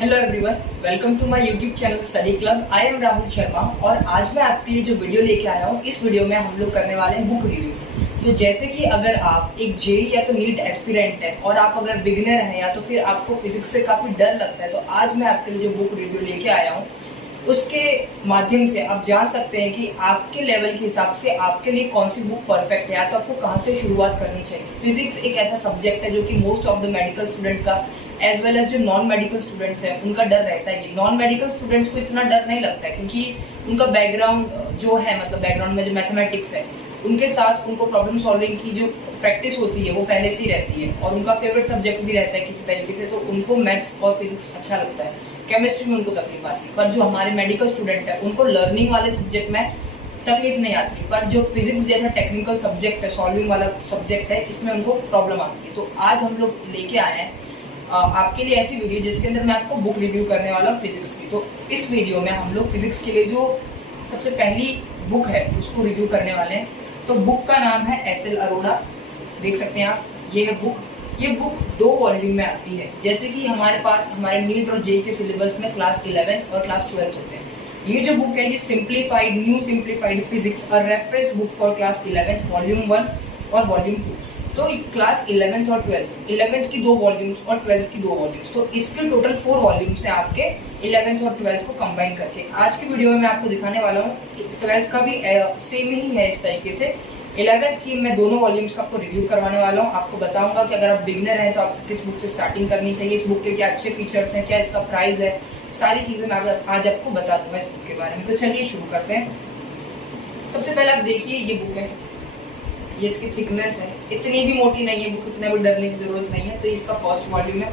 Hello everyone, welcome to my YouTube channel study club. I am Rahul Sharma और आज मैं आपके लिए जो वीडियो लेके आया हूँ, इस वीडियो में हम लोग करने वाले हैं बुक रिव्यू। तो जैसे कि अगर आप एक जेई या तो नीट एस्पिरेंट है और आप अगर बिगिनर हैं या तो फिर आपको फिजिक्स से काफी डर लगता है, तो आज मैं आपके लिए जो बुक रिव्यू लेके आया हूँ उसके माध्यम से आप जान सकते हैं कि आपके लेवल के हिसाब से आपके लिए कौन सी बुक परफेक्ट है या तो आपको कहाँ से शुरुआत करनी चाहिए। फिजिक्स एक ऐसा सब्जेक्ट है जो कि most of the medical student का एज वेल एज जो नॉन मेडिकल स्टूडेंट्स हैं उनका डर रहता है। नॉन मेडिकल स्टूडेंट्स को इतना डर नहीं लगता है क्योंकि उनका बैकग्राउंड जो है, मतलब बैकग्राउंड में जो मैथमेटिक्स है उनके साथ उनको प्रॉब्लम सॉल्विंग की जो प्रैक्टिस होती है वो पहले से ही रहती है और उनका फेवरेट सब्जेक्ट भी रहता है किसी तरीके से, तो उनको मैथ्स और फिजिक्स अच्छा लगता है। केमिस्ट्री में उनको तकलीफ आती है, पर जो हमारे मेडिकल स्टूडेंट है उनको लर्निंग वाले सब्जेक्ट में तकलीफ नहीं आती, पर जो फिजिक्स जैसा टेक्निकल सब्जेक्ट है, सॉल्विंग वाला सब्जेक्ट है, इसमें उनको प्रॉब्लम आती है। तो आज हम लोग लेके आए हैं आपके लिए ऐसी वीडियो जिसके अंदर मैं आपको बुक रिव्यू करने वाला हूँ फिजिक्स की। तो इस वीडियो में हम लोग फिजिक्स के लिए जो सबसे पहली बुक है उसको रिव्यू करने वाले हैं। तो बुक का नाम है एस.एल. अरोड़ा, देख सकते हैं आप, ये है बुक। ये बुक 2 वॉल्यूम में आती है। जैसे कि हमारे पास हमारे नीट और जेई के सिलेबस में क्लास 11 और क्लास 12 होते हैं। ये जो बुक है ये सिंप्लीफाइड न्यू सिंप्लीफाइड फिजिक्स और reference book for class 11 volume 1 और वॉल्यूम 2। तो क्लास 11th और 11th की 2 वॉल्यूम्स और 12th की 2 वॉल्यूम्स, तो इसके टोटल 4 वॉल्यूम्स हैं आपके 11th और 12th को कंबाइन करके। आज की वीडियो में मैं आपको दिखाने वाला हूँ 12th का भी सेम ही है इस तरीके से। 11th की मैं दोनों वॉल्यूम्स का आपको रिव्यू करवाने वाला हूँ। आपको बताऊंगा कि अगर आप बिगिनर हैं तो आपको किस बुक से स्टार्टिंग करनी चाहिए, इस बुक के क्या अच्छे फीचर्स हैं, क्या इसका प्राइस है, सारी चीजें मैं आज आपको बता दूंगा इस बुक के बारे में। तो चलिए शुरू करते हैं। सबसे पहले आप देखिए ये बुक है, ये इसकी थिकनेस है, इतनी भी मोटी नहीं है बुक, इतना भी डरने की जरूरत नहीं है। तो इसका फर्स्ट वॉल्यूम है।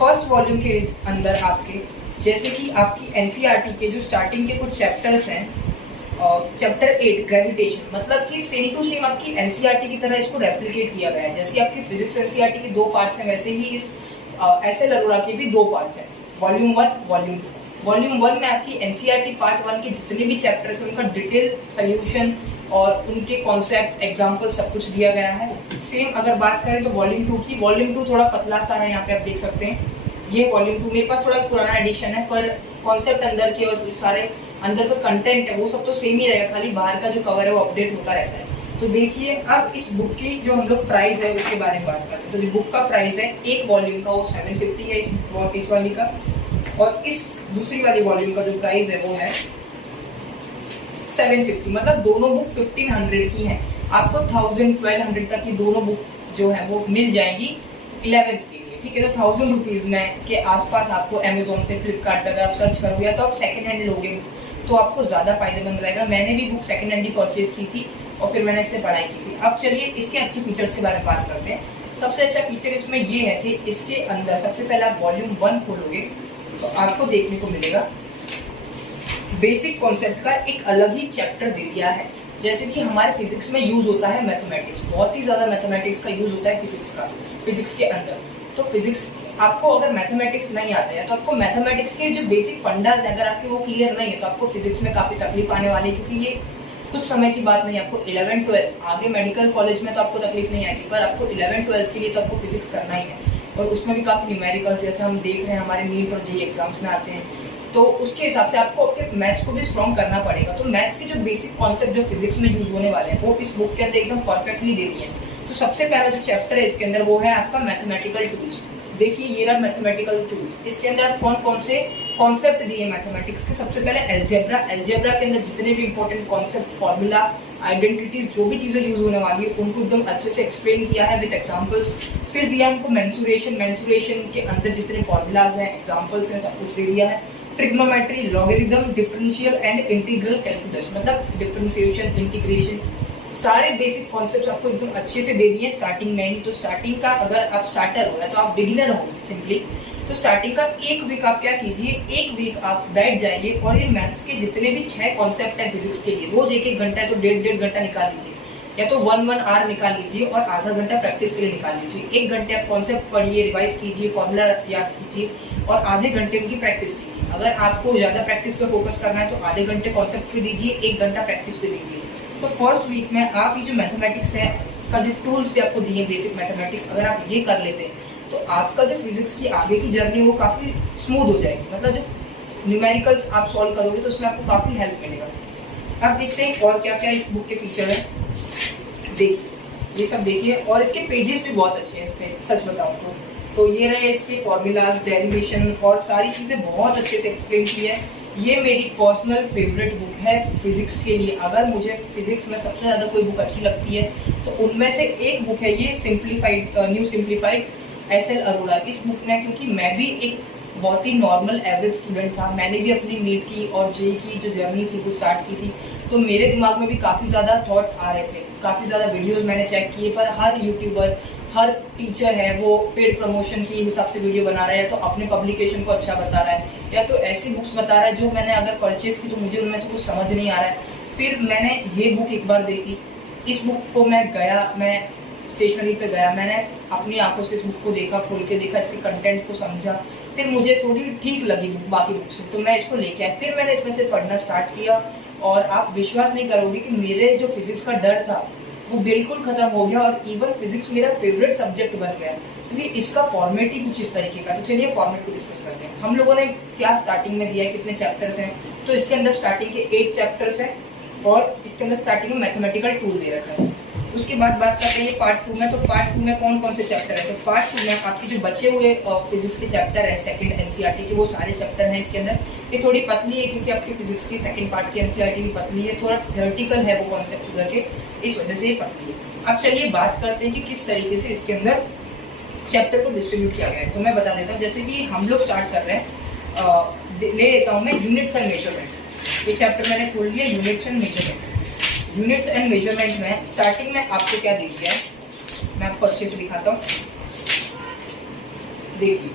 फर्स्ट वॉल्यूम के अंदर आपके जैसे कि आपकी एनसीईआरटी के जो स्टार्टिंग के कुछ चैप्टर्स हैं, और चैप्टर 8 ग्रेविटेशन, मतलब कि सेम टू सेम आपकी एनसीईआरटी की तरह इसको रेप्लिकेट किया गया है। जैसे आपकी फिजिक्स एनसीईआरटी के 2 पार्ट्स हैं, वैसे ही इस एस.एल. अरोड़ा के भी 2 पार्ट्स हैं, वॉल्यूम 1 वॉल्यूम 2। वॉल्यूम 1 में आपकी एनसीईआरटी पार्ट 1 के जितने भी चैप्टर्स हैं उनका डिटेल सोल्यूशन और उनके कॉन्सेप्ट एग्जाम्पल सब कुछ दिया गया है। सेम अगर बात करें तो वॉल्यूम 2 की, वॉल्यूम 2 थोड़ा पतला सा है, यहाँ पे आप देख सकते हैं। ये वॉल्यूम 2 मेरे पास थोड़ा पुराना एडिशन है, पर कॉन्सेप्ट अंदर के और सारे अंदर का कंटेंट है वो सब तो सेम ही रहेगा, खाली बाहर का जो कवर है वो अपडेट होता रहता है। तो देखिए अब इस बुक की जो हम लोग प्राइस है उसके बारे में बात करते हैं। तो जो बुक का प्राइस है एक वॉल्यूम का वो 750 है इस वाली का, और इस दूसरी वाली वॉल्यूम का जो प्राइस है वो है 750। मतलब दोनों बुक 1500 की हैं। आपको 1000-1200 तक की दोनों बुक जो है वो मिल जाएंगी 11th के लिए, ठीक है। तो 1000 रुपीज में के आसपास आपको अमेजोन से, फ्लिपकार्ट पर अगर आप सर्च करोगे तो आप सेकंड हैंड लोगे तो आपको ज्यादा फायदेमंद रहेगा। मैंने भी बुक सेकंड हैंड ही परचेज की थी और फिर मैंने इससे पढ़ाई की थी। अब चलिए इसके अच्छे फीचर्स के बारे में बात करते हैं। सबसे अच्छा फीचर इसमें ये है कि इसके अंदर सबसे पहले आप वॉल्यूम 1 खोलोगे तो आपको देखने को मिलेगा बेसिक कॉन्सेप्ट का एक अलग ही चैप्टर दे दिया है। जैसे कि हमारे फिजिक्स में यूज होता है मैथमेटिक्स, बहुत ही ज्यादा मैथमेटिक्स का यूज होता है फिजिक्स के अंदर। तो फिजिक्स आपको अगर मैथमेटिक्स नहीं आता है तो आपको मैथमेटिक्स के जो बेसिक फंडाज है अगर आपके वो क्लियर नहीं है तो आपको फिजिक्स में काफी तकलीफ आने वाली है, क्योंकि ये कुछ समय की बात नहीं है। आपको 11-12 आगे मेडिकल कॉलेज में तो आपको तकलीफ नहीं आएगी, पर आपको 11-12 के लिए तो आपको फिजिक्स करना ही है, और उसमें भी काफी न्यूमेरिकल्स जैसे हम देख रहे हैं हमारे नीट और जेईई एग्जाम्स में आते हैं। तो उसके हिसाब से आपको अपने मैथ्स को भी स्ट्रॉन्ग करना पड़ेगा। तो मैथ्स के जो बेसिक कॉन्सेप्ट जो फिजिक्स में यूज होने वाले हैं वो इस बुक के अंदर एकदम परफेक्टली दे दिए हैं। तो सबसे पहला जो चैप्टर है इसके अंदर वो है आपका मैथमेटिकल टूल्स। देखिए ये रहा मैथमेटिकल टूल्स। इसके अंदर कौन कौन से कॉन्सेप्ट दिए मैथमेटिक्स के। सबसे पहले एल्जेब्रा के अंदर जितने भी इंपॉर्टेंट कॉन्सेप्ट, फॉर्मूला, आइडेंटिटीज, जो भी चीजें यूज होने वाली है उनको एकदम अच्छे से एक्सप्लेन किया है विद एग्जांपल्स। फिर दिया हमको मेंसुरेशन के अंदर जितने फॉर्मूलाज हैं, एग्जांपल्स हैं, सब कुछ दे दिया है। Trigonometry, logarithm, differential and integral calculus, मतलब डिफरेंशिएशन, इंटीग्रेशन, सारे बेसिक कॉन्सेप्ट्स आपको एकदम अच्छे से दे दिए स्टार्टिंग में ही। तो स्टार्टिंग का अगर आप स्टार्टर हो या तो आप बिगिनर हो सिंपली, तो स्टार्टिंग का 1 वीक आप क्या कीजिए, 1 वीक आप बैठ जाइए और ये मैथ्स के जितने भी 6 कॉन्सेप्ट है फिजिक्स के लिए, रोज 1-1 घंटा है तो 1.5 घंटा निकाल लीजिए, या तो 1 आवर निकाल लीजिए और आधा घंटा प्रैक्टिस के लिए निकाल लीजिए। 1 घंटे आप कॉन्सेप्ट पढ़िए, रिवाइज कीजिए, फॉर्मूला याद कीजिए और आधे घंटे उनकी प्रैक्टिस कीजिए। अगर आपको ज्यादा प्रैक्टिस पे फोकस करना है तो आधे घंटे कॉन्सेप्ट पे दीजिए, 1 घंटा प्रैक्टिस पे दीजिए। तो फर्स्ट वीक में आप ये जो मैथमेटिक्स है का जो टूल्स भी आपको दिए बेसिक मैथमेटिक्स, अगर आप ये कर लेते हैं तो आपका जो फिजिक्स की आगे की जर्नी वो काफ़ी स्मूथ हो जाएगी। मतलब जो न्यूमेरिकल्स आप सॉल्व करोगे तो उसमें आपको काफ़ी हेल्प मिलेगा। अब देखते हैं और क्या क्या इस बुक के फीचर है। देखिए, ये सब देखिए, और इसके पेजेस भी बहुत अच्छे हैं सच बताऊँ तो ये रहे इसके फॉर्मूलाज, डेरिवेशन और सारी चीज़ें बहुत अच्छे से एक्सप्लेन की है। ये मेरी पर्सनल फेवरेट बुक है फिजिक्स के लिए। अगर मुझे फिजिक्स में सबसे ज़्यादा कोई बुक अच्छी लगती है तो उनमें से एक बुक है ये न्यू सिंप्लीफाइड एस.एल. अरोड़ा। इस बुक में, क्योंकि मैं भी एक बहुत ही नॉर्मल एवरेज स्टूडेंट था, मैंने भी अपनी नीट की और जेई की जो जर्नी थी वो स्टार्ट की थी, तो मेरे दिमाग में भी काफ़ी ज़्यादा थॉट्स आ रहे थे, काफ़ी ज़्यादा वीडियोस मैंने चेक किए, पर हर यूट्यूबर, हर टीचर है वो पेड प्रमोशन की हिसाब से वीडियो बना रहा है, या तो अपने पब्लिकेशन को अच्छा बता रहा है, या तो ऐसी बुक्स बता रहा है जो मैंने अगर परचेज की तो मुझे उनमें से कुछ समझ नहीं आ रहा है। फिर मैंने ये बुक एक बार देखी। इस बुक को मैं स्टेशनरी पे गया, मैंने अपनी आंखों से इस बुक को देखा, खोल के देखा, इसके कंटेंट को समझा, फिर मुझे थोड़ी ठीक लगी बुक बाकी बुक से, तो मैं इसको लेके आया। फिर मैंने इसमें से पढ़ना स्टार्ट किया और आप विश्वास नहीं करोगे कि मेरे जो फिजिक्स का डर था वो बिल्कुल खत्म हो गया, और इवन फिजिक्स मेरा फेवरेट सब्जेक्ट बन गया, क्योंकि इसका फॉर्मेट ही कुछ इस तरीके का। तो चलिए फॉर्मेट को डिस्कस करते हैं। हम लोगों ने क्या स्टार्टिंग में दिया है, कितने चैप्टर्स हैं, तो इसके अंदर स्टार्टिंग के 8 चैप्टर्स हैं, और इसके अंदर स्टार्टिंग में मैथमेटिकल टूल दे रखा है। उसके बाद बात करते हैं पार्ट 2 में। तो पार्ट 2 में कौन कौन से चैप्टर है, तो पार्ट 2 में आपके जो बचे हुए फिजिक्स के चैप्टर है सेकंड एनसीईआरटी के, वो सारे चैप्टर हैं इसके अंदर। ये थोड़ी पतली है क्योंकि आपकी फिजिक्स की सेकंड पार्ट की एनसीईआरटी भी पतली है, थोड़ा थ्योरेटिकल है वो कॉन्सेप्ट उधर के, इस वजह से ये पतली है। अब चलिए बात करते हैं कि किस तरीके से इसके अंदर चैप्टर को डिस्ट्रीब्यूट किया गया है। तो मैं बता देता हूँ, जैसे कि हम लोग स्टार्ट कर रहे हैं, ले लेता हूँ मैं यूनिट्स एंड मेजरमेंट। ये चैप्टर मैंने खोल लिया, units and measurement. Units and measurement में स्टार्टिंग में आपको क्या दी गया है, मैं आपको अच्छे से दिखाता हूँ। देखिए,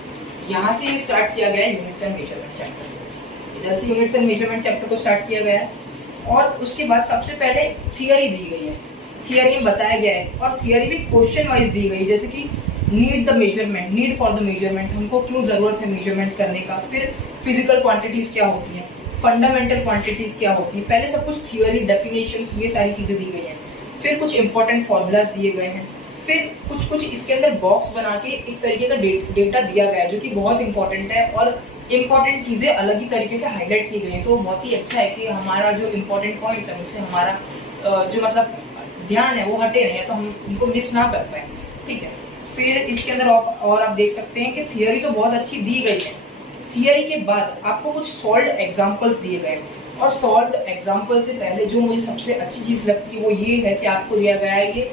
यहाँ से स्टार्ट किया गया है यूनिट्स एंड मेजरमेंट चैप्टर। इधर से यूनिट्स एंड मेजरमेंट चैप्टर को स्टार्ट किया गया है, और उसके बाद सबसे पहले थियरी दी गई है। थियरी में बताया गया है, और थियरी भी क्वेश्चन वाइज दी गई, जैसे कि नीड फॉर द मेजरमेंट, हमको क्यों जरूरत है मेजरमेंट करने का। फिर फिजिकल क्वांटिटीज क्या होती हैं, फंडामेंटल क्वांटिटीज क्या होती है, पहले सब कुछ थियोरी, डेफिनेशंस, ये सारी चीजें दी गई हैं। फिर कुछ इंपॉर्टेंट फॉर्मूलाज दिए गए हैं। फिर कुछ इसके अंदर बॉक्स बना के इस तरीके का डेटा दिया गया है, जो कि बहुत इंपॉर्टेंट है, और इंपॉर्टेंट चीजें अलग ही तरीके से हाईलाइट की गई हैं। तो बहुत ही अच्छा है कि हमारा जो इंपॉर्टेंट पॉइंट्स है उससे हमारा जो मतलब ध्यान है वो हटे नहीं है, तो हम उनको मिस ना कर पाए। ठीक है, फिर इसके अंदर और आप देख सकते हैं कि थियोरी तो बहुत अच्छी दी गई है। थियरी के बाद आपको कुछ सॉल्व्ड एग्जांपल्स दिए गए, और सॉल्व्ड एग्जांपल से पहले जो मुझे सबसे अच्छी चीज लगती है वो ये है कि आपको दिया गया है ये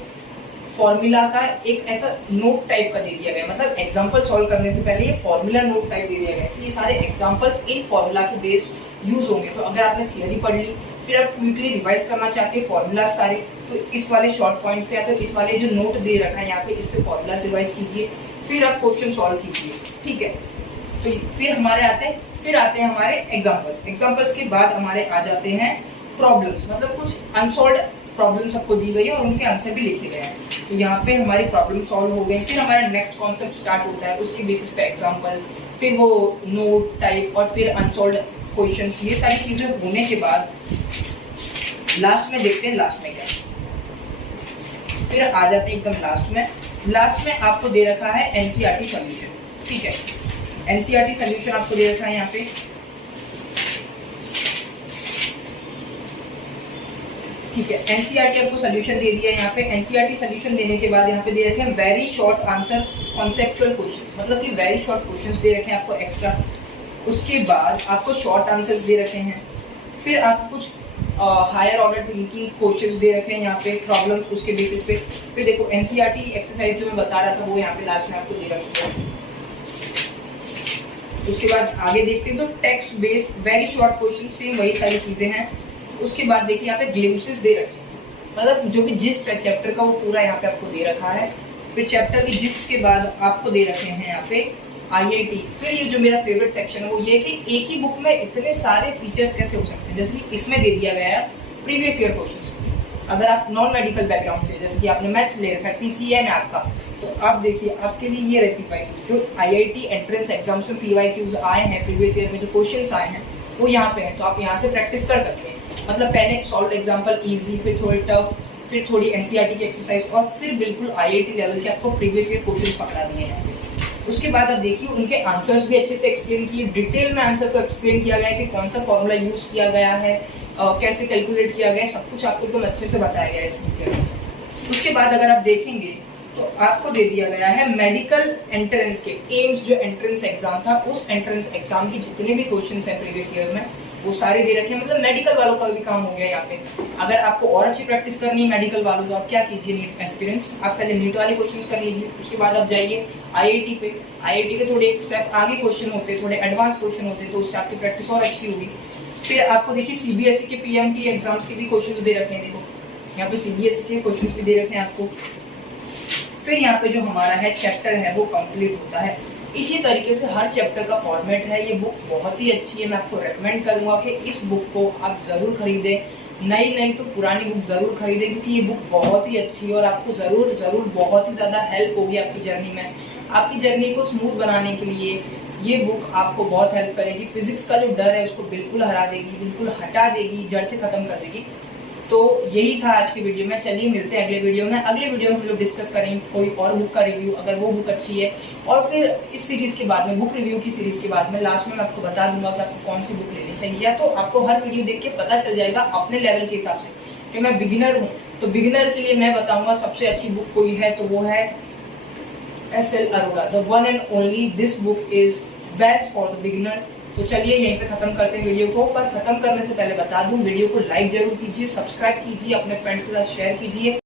फॉर्मूला का एक ऐसा नोट टाइप का दे दिया गया है। मतलब एग्जांपल सॉल्व करने से पहले ये फॉर्मूला नोट टाइप दे दिया गया है। ये सारे एग्जांपल्स इन फॉर्मूला के बेस्ड यूज होंगे। तो अगर आपने थियरी पढ़ ली, फिर आप क्विकली रिवाइज करना चाहते हैं फॉर्मूला सारे, तो इस वाले शॉर्ट पॉइंट से या तो इस वाले जो नोट दे रखा है यहाँ पे, इससे फॉर्मूला रिवाइज कीजिए, फिर आप क्वेश्चन सॉल्व कीजिए। ठीक है, तो फिर आते हैं हमारे एग्जांपल्स के बाद हमारे आ जाते हैं प्रॉब्लम्स। मतलब कुछ अनसॉल्व्ड प्रॉब्लम्स आपको दी गई है और उनके आंसर भी लिखे गए हैं। तो यहाँ पे हमारी प्रॉब्लम सॉल्व हो गई। फिर हमारा नेक्स्ट कॉन्सेप्ट स्टार्ट होता है, उसके बेसिस पे एग्जांपल, फिर वो नोट टाइप, और फिर अनसॉल्व्ड क्वेश्चंस। ये सारी चीजें होने के बाद लास्ट में देखते हैं लास्ट में क्या। फिर आ जाते हैं एकदम लास्ट में आपको दे रखा है एनसीईआरटी सॉल्यूशन। ठीक है, एनसीईआरटी सॉल्यूशन आपको दे रखा है यहाँ पे। ठीक है, एनसीईआरटी आपको सॉल्यूशन दे दिया है यहाँ पे। एनसीईआरटी सॉल्यूशन देने के बाद यहाँ पे दे रखे हैं very short answer conceptual questions, मतलब कि वेरी शॉर्ट क्वेश्चंस दे रखे हैं आपको एक्स्ट्रा। उसके बाद आपको शॉर्ट आंसर्स दे रखे हैं। फिर आपको कुछ हायर ऑर्डर थिंकिंग क्वेश्चंस दे रखे हैं यहाँ पे, प्रॉब्लम्स उसके बेसिस पे। फिर देखो एनसीईआरटी एक्सरसाइज जो मैं बता रहा था वो यहाँ पे लास्ट में आपको दे रखी है। उसके बाद आगे देखते हैं तो text based very short question, same वही सारी चीजें हैं। उसके बाद देखिए यहाँ पे ग्लिम्पसेस दे रखे हैं, मतलब जो भी जिस्ट है चैप्टर का वो पूरा यहाँ पे आपको दे रखा है। फिर चैप्टर की जिस्ट के बाद आपको दे रखे हैं यहाँ पे आईआईटी। फिर ये जो मेरा फेवरेट सेक्शन है वो ये कि एक ही बुक में इतने सारे फीचर्स कैसे हो सकते हैं। जैसे कि इसमें दे दिया गया है प्रीवियस ईयर क्वेश्चंस। अगर आप नॉन मेडिकल बैकग्राउंड से, जैसे कि आपने मैथ्स ले रखा है, पीसीएम है आपका, तो आप देखिए आपके लिए ये रहती PYQs जो आईआईटी एंट्रेंस एग्जाम्स में PYQs आए हैं, प्रीवियस ईयर में जो क्वेश्चंस आए हैं वो यहाँ पे हैं। तो आप यहाँ से प्रैक्टिस कर सकते हैं। मतलब पहले सॉल्व एग्जाम्पल इजी, फिर थोड़ी टफ, फिर थोड़ी एनसीईआरटी की एक्सरसाइज, और फिर बिल्कुल आईआईटी लेवल के आपको प्रीवियस ईयर क्वेश्चंस पकड़ा दिए हैं यहाँ पे। उसके बाद आप देखिए उनके आंसर्स भी अच्छे से एक्सप्लेन किए, डिटेल में आंसर को एक्सप्लेन किया गया है कि कौन सा फॉर्मूला यूज किया गया है, कैसे कैलकुलेट किया गया है, सब कुछ आपको एकदम अच्छे से बताया गया है इस बुक के अंदर। उसके बाद अगर आप देखेंगे तो आपको दे दिया गया है मेडिकल एंट्रेंस के एम्स जो एंट्रेंस एग्जाम था, उस एंट्रेंस एग्जाम के जितने भी क्वेश्चन हैं प्रीवियस ईयर में वो सारे दे रखे हैं। मतलब मेडिकल वालों का भी काम हो गया यहाँ पे। अगर आपको और अच्छी प्रैक्टिस करनी है मेडिकल वालों तो आप क्या कीजिए, नीट एस्पिरेंट्स आप पहले नीट वाले क्वेश्चंस कर लीजिए, उसके बाद आप जाइए आईआईटी पे। आईआईटी के थोड़े एक स्टेप आगे क्वेश्चन होते, थोड़े एडवांस क्वेश्चन होते, तो उससे आपकी प्रैक्टिस और अच्छी होगी। फिर आपको देखिए सीबीएसई के पीएम की एग्जाम्स के भी क्वेश्चन दे रखे हैं, देखो यहाँ पे सीबीएसई के क्वेश्चन भी दे रखे हैं आपको। फिर यहाँ पे जो हमारा है चैप्टर है वो कंप्लीट होता है। इसी तरीके से हर चैप्टर का फॉर्मेट है। ये बुक बहुत ही अच्छी है, मैं आपको रेकमेंड करूंगा कि इस बुक को आप जरूर खरीदें। नहीं तो पुरानी बुक जरूर खरीदें, क्योंकि ये बुक बहुत ही अच्छी है और आपको जरूर बहुत ही ज्यादा हेल्प होगी आपकी जर्नी में। आपकी जर्नी को स्मूथ बनाने के लिए ये बुक आपको बहुत हेल्प करेगी। फिजिक्स का जो डर है उसको बिल्कुल हरा देगी, बिल्कुल हटा देगी, जड़ से खत्म कर देगी। तो यही था आज की वीडियो में। चलिए मिलते हैं अगले वीडियो में। अगले वीडियो में हम लोग डिस्कस करेंगे कोई और बुक का रिव्यू, अगर वो बुक अच्छी है। और फिर इस सीरीज के बाद में, बुक रिव्यू की सीरीज के बाद में लास्ट में मैं आपको बता दूंगा कि आपको कौन सी बुक लेनी चाहिए। या तो आपको हर वीडियो देख के पता चल जाएगा अपने लेवल के हिसाब से कि मैं बिगिनर हूँ, तो बिगिनर के लिए मैं बताऊंगा सबसे अच्छी बुक कोई है तो वो है SL. Arora, the one and only. This book is best for the beginners. तो चलिए यहीं पे खत्म करते हैं वीडियो को। पर खत्म करने से पहले बता दूं, वीडियो को लाइक जरूर कीजिए, सब्सक्राइब कीजिए, अपने फ्रेंड्स के साथ शेयर कीजिए।